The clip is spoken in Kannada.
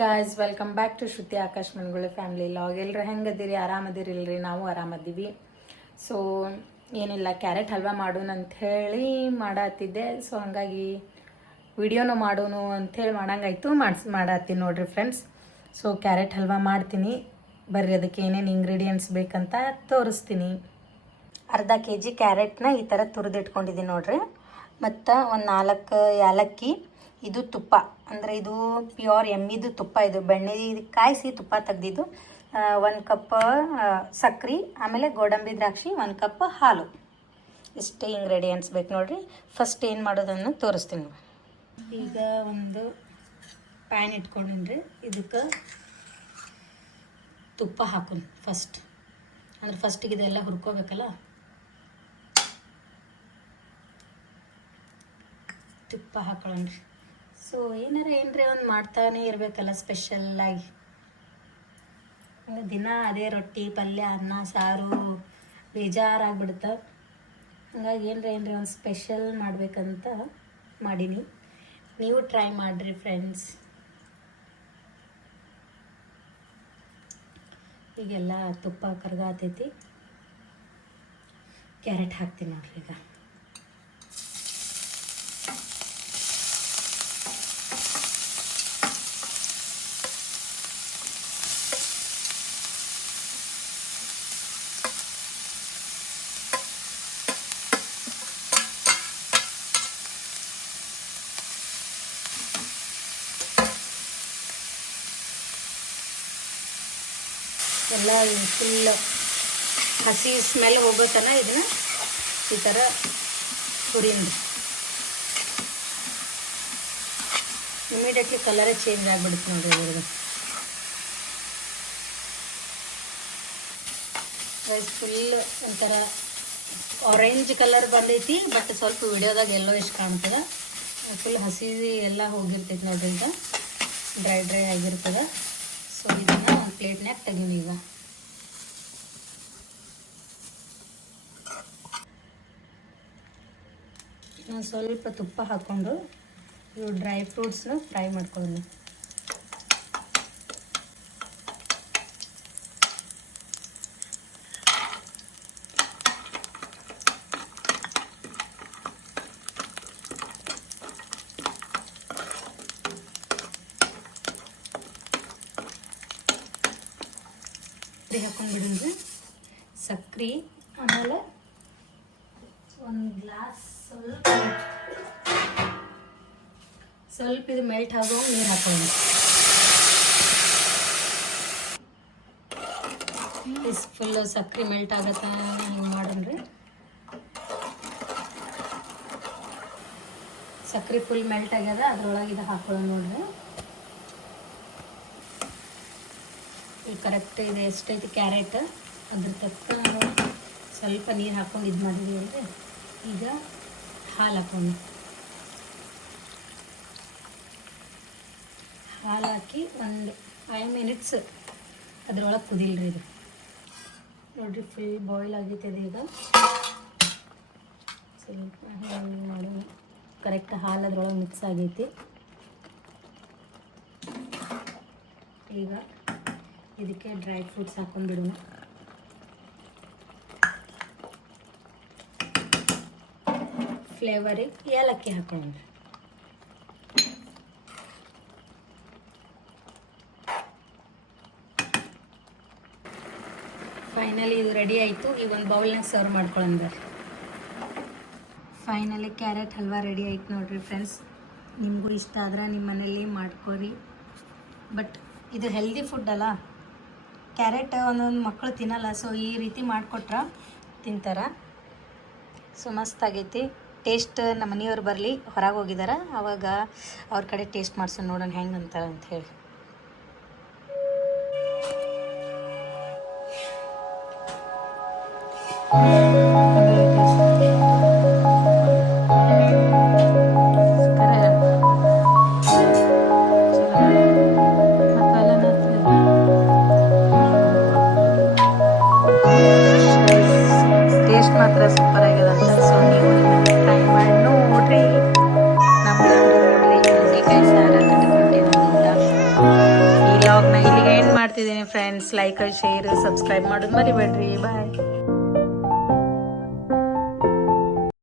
Guys welcome back to Shruti Akash Mangule family vlog ಎಲ್ಲರೂ ಹೆಂಗದಿರಿ? ಆರಾಮದಿರಿಲ್ರಿ? ನಾವು ಆರಾಮದ್ದೀವಿ ಸೊ ಏನಿಲ್ಲ ಕ್ಯಾರೆಟ್ ಹಲ್ವಾ ಮಾಡೋಣ ಅಂಥೇಳಿ ಮಾಡತ್ತಿದ್ದೆ ಸೊ ಹಂಗಾಗಿ ವಿಡಿಯೋನು ಮಾಡೋನು ಅಂಥೇಳಿ ಮಾಡಂಗಾಯ್ತು. ಮಾಡ್ಸ್, ಮಾಡತ್ತೀನಿ ನೋಡಿರಿ ಫ್ರೆಂಡ್ಸ್ ಸೊ ಕ್ಯಾರೆಟ್ ಹಲ್ವಾ ಮಾಡ್ತೀನಿ. ಬರ್ರಿ, ಅದಕ್ಕೆ ಏನೇನು ಇಂಗ್ರೀಡಿಯೆಂಟ್ಸ್ ಬೇಕಂತ ತೋರಿಸ್ತೀನಿ. ಅರ್ಧ ಕೆ ಜಿ ಕ್ಯಾರೆಟ್ನ ಈ ಥರ ತುರಿದಿಟ್ಕೊಂಡಿದ್ದೀನಿ ನೋಡ್ರಿ. ಮತ್ತು ಒಂದು ನಾಲ್ಕು ಯಾಲಕ್ಕಿ ಇದು ತುಪ್ಪ. ಅಂದರೆ ಇದು ಪ್ಯೂರ್ ಎಮ್ಮಿದು ತುಪ್ಪ ಇದು. ಬೆಣ್ಣೆ ಕಾಯಿಸಿ ತುಪ್ಪ ತೆಗ್ದಿದ್ದು ಒಂದು ಕಪ್ ಸಕ್ಕರೆ ಆಮೇಲೆ ಗೋಡಂಬಿ ದ್ರಾಕ್ಷಿ, ಒಂದು ಕಪ್ ಹಾಲು. ಇಷ್ಟೇ ಇಂಗ್ರೀಡಿಯೆಂಟ್ಸ್ ಬೇಕು ನೋಡಿರಿ. ಫಸ್ಟ್ ಏನು ಮಾಡೋದನ್ನು ತೋರಿಸ್ತೀನಿ ಈಗ ಒಂದು ಪ್ಯಾನ್ ಇಟ್ಕೊಂಡಿನ್ರಿ ಇದಕ್ಕೆ ತುಪ್ಪ ಹಾಕು ಫಸ್ಟ್ ಅಂದ್ರೆ ಫಸ್ಟಿಗೆ ಇದೆಲ್ಲ ಹುರ್ಕೋಬೇಕಲ್ಲ? ತುಪ್ಪ ಹಾಕೊಳ್ಳೋಣ್ರಿ ಸೊ ಏನಾರ ಏನ್ರಿ ಒಂದು ಮಾಡ್ತಾನೆ ಇರಬೇಕಲ್ಲ ಸ್ಪೆಷಲ್ಲಾಗಿ ದಿನ ಅದೇ ರೊಟ್ಟಿ, ಪಲ್ಯ, ಅನ್ನ, ಸಾರು ಬೇಜಾರಾಗ್ಬಿಡುತ್ತೆ. ಹಂಗಾಗಿ ಏನ್ರಿ ಏನ್ರಿ ಒಂದು ಸ್ಪೆಷಲ್ ಮಾಡಬೇಕಂತ ಮಾಡೀನಿ. ನೀವು ಟ್ರೈ ಮಾಡಿರಿ ಫ್ರೆಂಡ್ಸ್ ಈಗೆಲ್ಲ ತುಪ್ಪ ಕರ್ಗಾತೈತಿ. ಕ್ಯಾರೆಟ್ ಹಾಕ್ತೀನಿ ನೋಡ್ರಿ ಈಗ. ಎಲ್ಲ ಫುಲ್ ಹಸಿ ಸ್ಮೆಲ್ ಹೋಗೋ ತನಕ ಇದನ್ನ ಈ ಥರ ಹುರಿಯಿಂದ ಇಮಿಡಿಯೇಟ್ಲಿ ಕಲರೇ ಚೇಂಜ್ ಆಗಿಬಿಡುತ್ತೆ ನೋಡಿ ಇದ್ರದ್ದು ರೈಸ್ ಫುಲ್ ಒಂಥರ ಆರೆಂಜ್ ಕಲರ್ ಬಂದೈತಿ ಬಟ್ ಸ್ವಲ್ಪ ವಿಡಿಯೋದಾಗ ಎಲ್ಲೋ ಇಷ್ಟು ಕಾಣ್ತದೆ. ಫುಲ್ ಹಸಿ ಎಲ್ಲ ಹೋಗಿರ್ತೈತಿ ನೋಡ್ರಿ ಈಗ. ಡ್ರೈ ಡ್ರೈ ಆಗಿರ್ತದೆ. ಸೊ ಒಂದು ಪ್ಲೇಟ್ನ್ಯಾಗ ತೆಗೀನಿ ಈಗ ನಾನು ಸ್ವಲ್ಪ ತುಪ್ಪ ಹಾಕ್ಕೊಂಡು ಇವು ಡ್ರೈ ಫ್ರೂಟ್ಸ್ನ ಫ್ರೈ ಮಾಡ್ಕೊಳ್ಳೋಣ ಇದು ಹಾಕೊಂಡ್ಬಿಡೋದು ಸಕ್ಕರೆ ಆಮೇಲೆ ಒಂದು ಗ್ಲಾಸ್ ಸ್ವಲ್ಪ ಸ್ವಲ್ಪ ಇದು ಮೆಲ್ಟ್ ಆಗೋ ನೀರು ಹಾಕೊಂಡು ಇಸ್ ಫುಲ್ ಸಕ್ರೆ ಮೆಲ್ಟ್ ಆಗತ್ತ ಹಿಂಗೆ ಮಾಡೋಣ್ರಿ ಸಕ್ಕರೆ ಫುಲ್ ಮೆಲ್ಟ್ ಆಗ್ಯದ ಅದ್ರೊಳಗೆ ಇದು ಹಾಕೊಳ್ಳೋಣ ನೋಡ್ರಿ. ಕರೆಕ್ಟ್ ಇದೆ, ಎಷ್ಟೈತೆ ಕ್ಯಾರೆಟ್? ಅದ್ರ ತಕ್ಕ ನಾವು ಸ್ವಲ್ಪ ನೀರು ಹಾಕೊಂಡು ಇದು ಮಾಡಿದ್ವಿ ಅಂದರೆ ಈಗ ಹಾಲು ಹಾಕೊಂಡು ಹಾಲು ಹಾಕಿ ಒಂದು ಫೈವ್ ಮಿನಿಟ್ಸ್ ಅದ್ರೊಳಗೆ ಕುದಿಲ್ರಿ ಇದು. ನೋಡಿರಿ ಫುಲ್ ಬಾಯ್ಲ್ ಆಗೈತೆ ಅದು ಈಗ. ಸ್ವಲ್ಪ ಮಾಡೋಣ. ಕರೆಕ್ಟ್ ಹಾಲು ಅದ್ರೊಳಗೆ ಮಿಕ್ಸ್ ಆಗೈತಿ. ಈಗ ಇದಕ್ಕೆ ಡ್ರೈ ಫ್ರೂಟ್ಸ್ ಹಾಕೊಂಡ್ಬಿಡೋಣ ಫ್ಲೇವರಿಗೆ ಏಲಕ್ಕಿ ಹಾಕೊಳ್ಳೋಣ ಫೈನಲಿ ಇದು ರೆಡಿ ಆಯಿತು. ಈಗ ಒಂದು ಬೌಲ್ನಾಗ ಸರ್ವ್ ಮಾಡ್ಕೊಳ್ಳೋಣ ಫೈನಲಿ ಕ್ಯಾರೆಟ್ ಹಲ್ವಾ ರೆಡಿ ಆಯ್ತು ನೋಡ್ರಿ ಫ್ರೆಂಡ್ಸ್ ನಿಮಗೂ ಇಷ್ಟ ಆದ್ರೆ ನಿಮ್ಮ ಮನೇಲಿ ಮಾಡ್ಕೊರಿ. ಬಟ್ ಇದು ಹೆಲ್ದಿ ಫುಡ್ ಅಲ್ಲ. ಕ್ಯಾರೆಟ್ ಒಂದೊಂದು ಮಕ್ಕಳು ತಿನ್ನಲ್ಲ ಸೊ ಈ ರೀತಿ ಮಾಡಿಕೊಟ್ರೆ ತಿಂತಾರ. ಸೊ ಮಸ್ತ್ ಆಗೈತಿ. ಟೇಸ್ಟ್ ನಮ್ಮ ಮನೆಯವ್ರು ಬರಲಿ, ಹೊರಗೆ ಹೋಗಿದ್ದಾರೆ ಅವಾಗ ಅವ್ರ ಕಡೆ ಟೇಸ್ಟ್ ಮಾಡ್ಸೋಣ ನೋಡೋಣ ಹೆಂಗೆ ಅಂತಾರೆ ಅಂತ ಹೇಳಿ. ಮಾತ್ರ ಸೂಪರ್ ಆಗಿರೋಂಥ ಸೊ ನೀವು ಟ್ರೈ ಮಾಡಿ ನೋಡ್ರಿ. ನಮ್ಮ ಈ ಲಾಗ್ನ ಇಲ್ಲಿಗೆ ಏನು ಮಾಡ್ತಿದ್ದೀನಿ ಫ್ರೆಂಡ್ಸ್ ಲೈಕ್ ಶೇರ್ ಸಬ್ಸ್ಕ್ರೈಬ್ ಮಾಡೋದು ಮರಿಬೇಡ್ರಿ. ಬಾಯ್